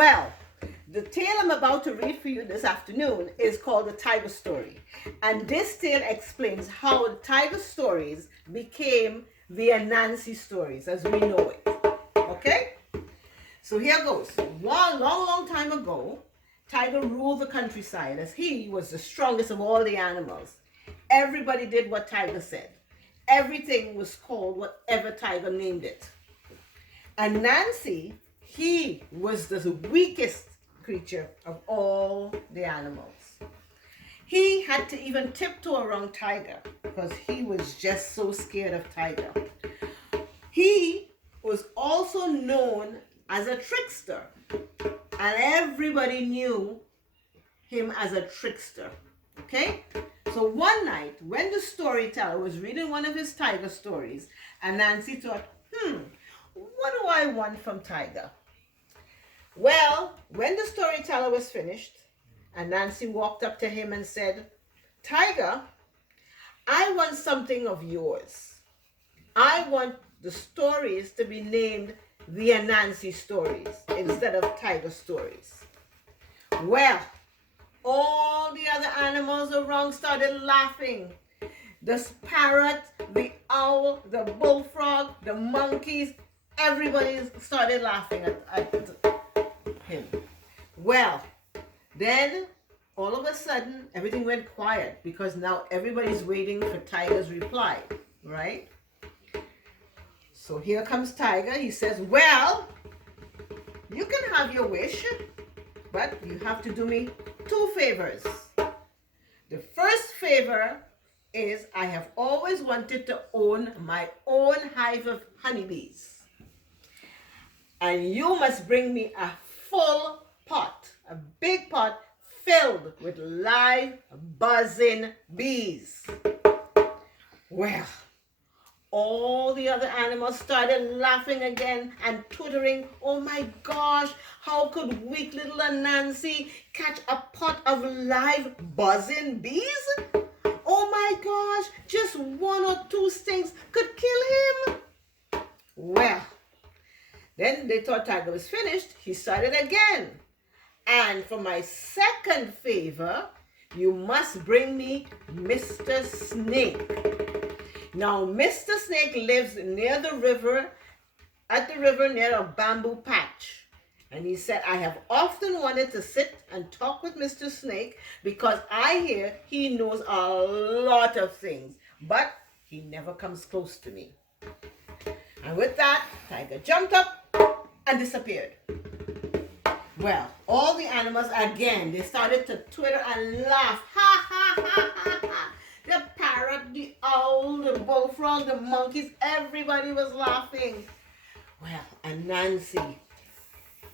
Well, the tale I'm about to read for you this afternoon is called The Tiger Story. And this tale explains how the Tiger Stories became the Anansi Stories as we know it. Okay? So here goes. One long time ago, Tiger ruled the countryside as he was the strongest of all the animals. Everybody did what Tiger said. Everything was called whatever Tiger named it. And Nancy, he was the weakest creature of all the animals. He had to even tiptoe around Tiger because he was just so scared of Tiger. He was also known as a trickster, and everybody knew him as a trickster. Okay? So one night, when the storyteller was reading one of his Tiger stories, and Nancy thought, what do I want from Tiger? Well, when the storyteller was finished, and Nancy walked up to him and said, Tiger, I want something of yours. I want the stories to be named the Anansi Stories instead of Tiger Stories. Well, all the other animals around started laughing. The parrot, the owl, the bullfrog, the monkeys, everybody started laughing at him. Well, then all of a sudden everything went quiet because now everybody's waiting for Tiger's reply, right? So here comes Tiger. He says, well, you can have your wish, but you have to do me 2 favors. The first favor is I have always wanted to own my own hive of honeybees. And you must bring me a full pot, a big pot filled with live buzzing bees. Well, all the other animals started laughing again and twittering, oh my gosh, how could weak little Anansi catch a pot of live buzzing bees? Oh my gosh, just 1 or 2 stings could kill him. Well, then they thought Tiger was finished. He started again. And for my second favor, you must bring me Mr. Snake. Now, Mr. Snake lives near the river, at the river near a bamboo patch. And he said, I have often wanted to sit and talk with Mr. Snake because I hear he knows a lot of things, but he never comes close to me. And with that, Tiger jumped up and disappeared. Well, all the animals again, they started to twitter and laugh. Ha, ha, ha, ha, ha. The parrot, the owl, the bullfrog, the monkeys, everybody was laughing. Well, and Nancy,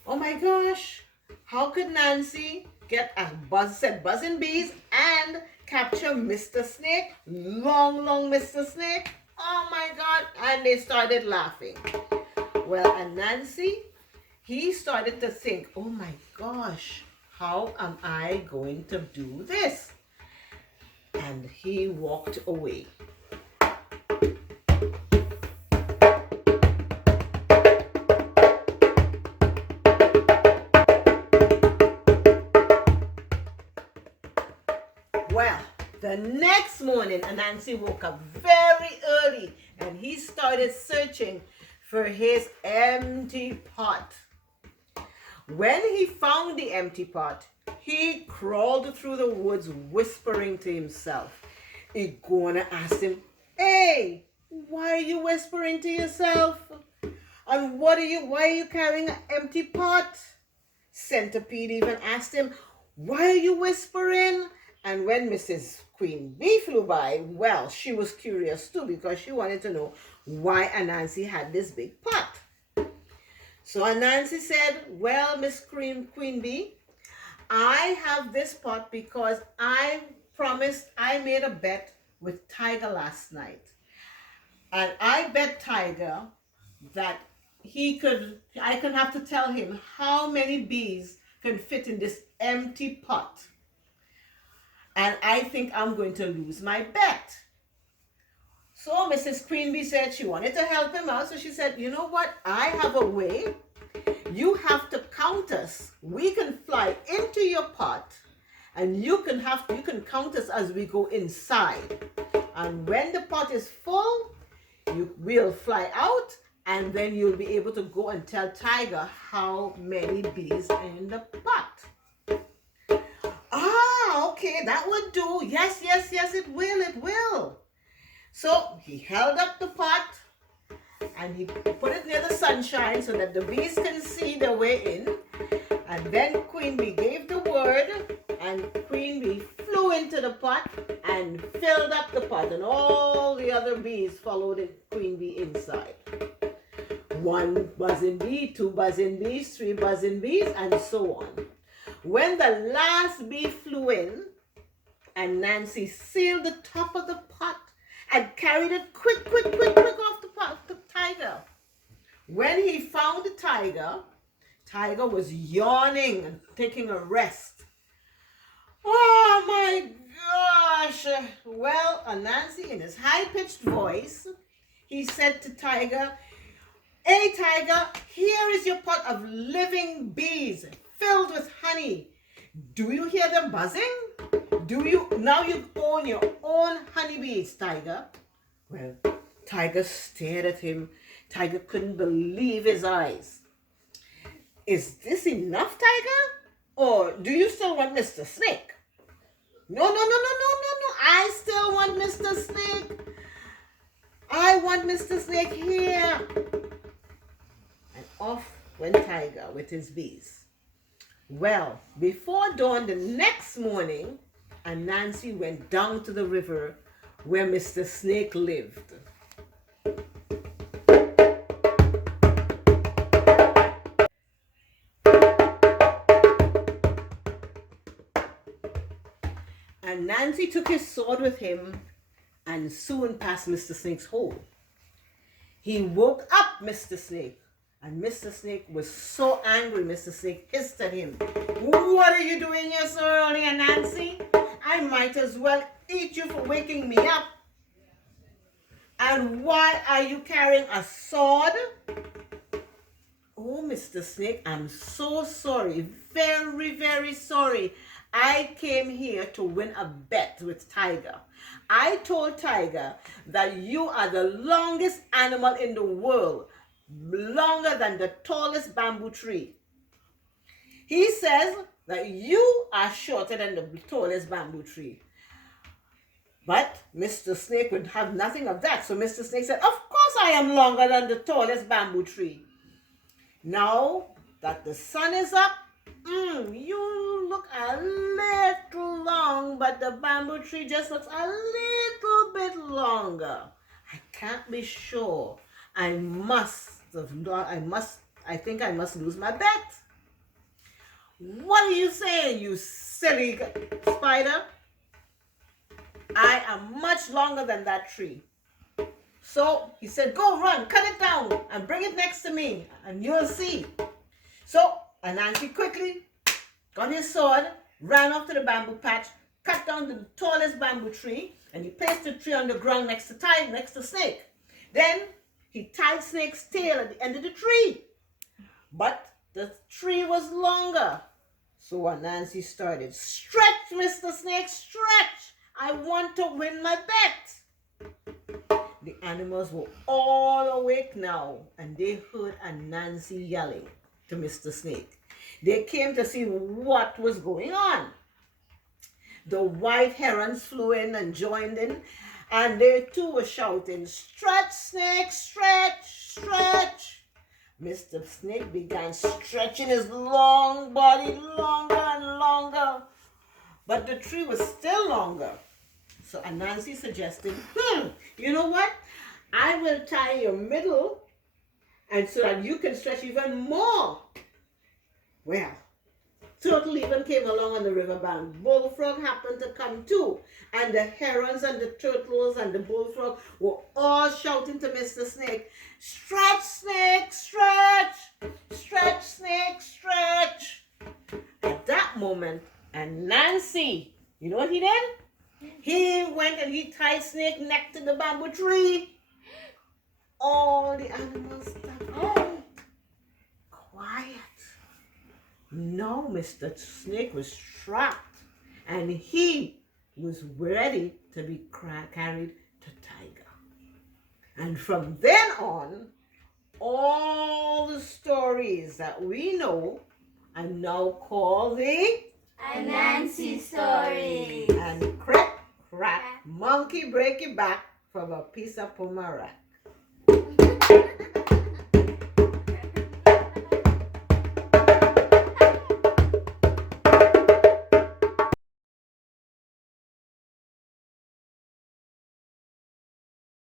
oh my gosh, how could Nancy get a buzzing bees and capture Mr. Snake? Long Mr. Snake? Oh my God. And they started laughing. Well, and Nancy, he started to think, oh my gosh, how am I going to do this? And he walked away. Well, the next morning, Anansi woke up very early and he started searching for his empty pot. When he found the empty pot, he crawled through the woods whispering to himself. Iguana asked him, hey, why are you whispering to yourself? And why are you carrying an empty pot? Centipede even asked him, why are you whispering? And when Mrs. Queen Bee flew by, well, she was curious too because she wanted to know why Anansi had this big pot. So Anansi said, well, Miss Queen Bee, I have this pot because I made a bet with Tiger last night. And I bet Tiger that I could have to tell him how many bees can fit in this empty pot. And I think I'm going to lose my bet. So Mrs. Queen Bee said she wanted to help him out. So she said, you know what? I have a way You have to count us. We can fly into your pot, and you can count us as we go inside. And when the pot is full, you will fly out, and then you'll be able to go and tell Tiger how many bees are in the pot. Ah, okay, that would do. Yes, yes, yes, it will, it will. So he held up the pot and he put it near the sunshine so that the bees can see their way in. And then Queen Bee gave the word, and Queen Bee flew into the pot and filled up the pot, and all the other bees followed Queen Bee inside. 1 buzzing bee, 2 buzzing bees, 3 buzzing bees, and so on. When the last bee flew in, and Nancy sealed the top of the pot and carried it quick off the pot, the Tiger. When he found the Tiger, Tiger was yawning and taking a rest. Oh my gosh! Well, Nancy, in his high-pitched voice, he said to Tiger, "Hey Tiger, here is your pot of living bees filled with honey. Do you hear them buzzing? Now you own your own honeybees, Tiger." Well, Tiger stared at him. Tiger couldn't believe his eyes. "Is this enough, Tiger? Or do you still want Mr. Snake?" No. I still want Mr. Snake. I want Mr. Snake here. And off went Tiger with his bees. Well, before dawn the next morning, Nancy went down to the river where Mr. Snake lived. And Nancy took his sword with him and soon passed Mr. Snake's hole. He woke up Mr. Snake, and Mr. Snake was so angry. Mr. Snake hissed at him. "What are you doing here so early, Nancy? I might as well eat you for waking me up. And why are you carrying a sword?" "Oh, Mr. Snake, I'm so sorry. Very sorry. I came here to win a bet with Tiger. I told Tiger that you are the longest animal in the world, longer than the tallest bamboo tree. He says that you are shorter than the tallest bamboo tree." But Mr. Snake would have nothing of that. So Mr. Snake said, "Of course I am longer than the tallest bamboo tree. Now that the sun is up, you look a little long, but the bamboo tree just looks a little bit longer. I can't be sure. I think I must lose my bet. What are you saying, you silly spider? I am much longer than that tree." So he said, "Go run, cut it down and bring it next to me and you'll see." So Nancy quickly got his sword, ran off to the bamboo patch, cut down the tallest bamboo tree, and he placed the tree on the ground next to Snake. Then he tied Snake's tail at the end of the tree. But the tree was longer. So Nancy started, "Stretch, Mr. Snake, stretch. I want to win my bet." The animals were all awake now, and they heard Nancy yelling to Mr. Snake. They came to see what was going on. The white herons flew in and joined in, and they too were shouting, "Stretch, Snake, stretch, stretch." Mr. Snake began stretching his long body longer and longer, but the tree was still longer. So Nancy suggested, "You know what? I will tie your middle, and so that you can stretch even more." Well, Turtle even came along on the riverbank. Bullfrog happened to come too. And the herons and the turtles and the bullfrog were all shouting to Mr. Snake, "Stretch, Snake, stretch! Stretch, Snake, stretch!" At that moment, and Nancy, you know what he did? He went and he tied Snake's neck to the bamboo tree. All the animals stopped. Now Mr. Snake was trapped and he was ready to be carried to Tiger. And from then on, all the stories that we know are now called the Anansi story. and crack, crack, monkey break it back from a piece of pomara.